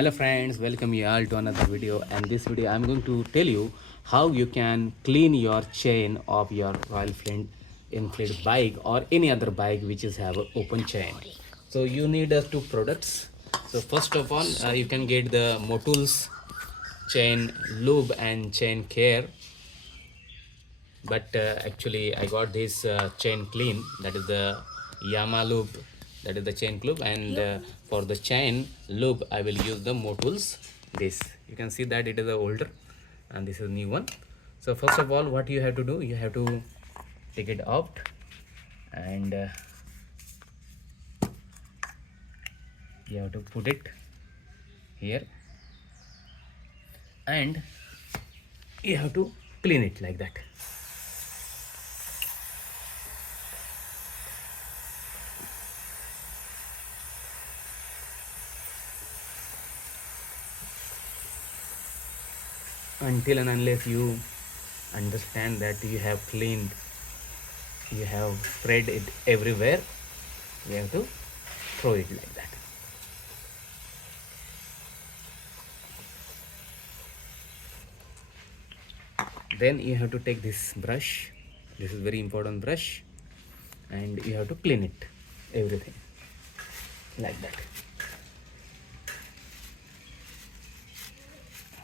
Hello friends, welcome you all to another video. And this video I'm going to tell you how you can clean your chain of your Royal Enfield bike or any other bike which is have an open chain. So you need two products. So first of all, you can get the Motul's chain lube and chain care. But actually I got this chain clean, that is the Yama lube, that is the chain lube. And for the chain lube I will use the Motul's. This you can see that it is the older and this is new one. So first of all, what you have to do, you have to take it out and you have to put it here and you have to clean it like that. Until and unless you understand that you have cleaned, you have spread it everywhere, you have to throw it like that. Then you have to take this brush, this is very important brush, and you have to clean it everything like that.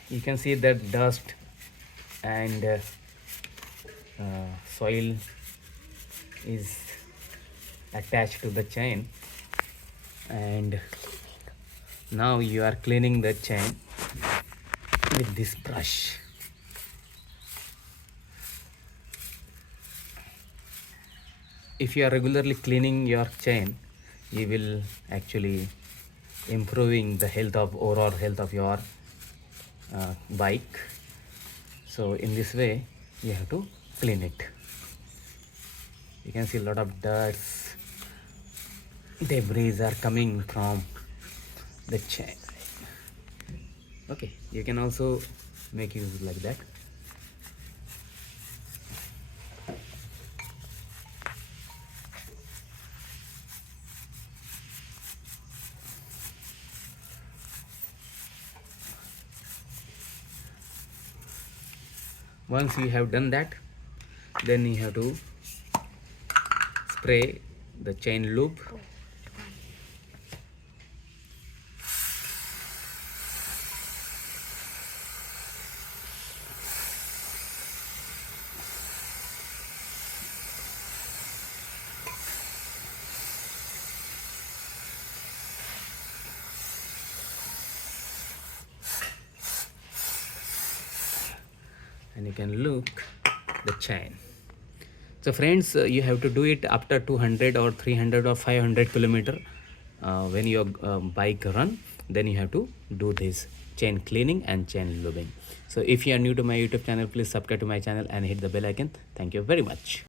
You can see that dust and soil is attached to the chain, and now you are cleaning the chain with this brush. If you are regularly cleaning your chain, you will actually improving the health of overall health of your bike. So in this way you have to clean it. You can see a lot of dirt, debris are coming from the chain. Okay, you can also make use like that. Once you have done that, then you have to spray the chain lube. And you can look the chain. So friends, you have to do it after 200 or 300 or 500 kilometer. When your bike run, then you have to do this chain cleaning and chain lubing. So if you are new to my YouTube channel, please subscribe to my channel and hit the bell icon. Thank you very much.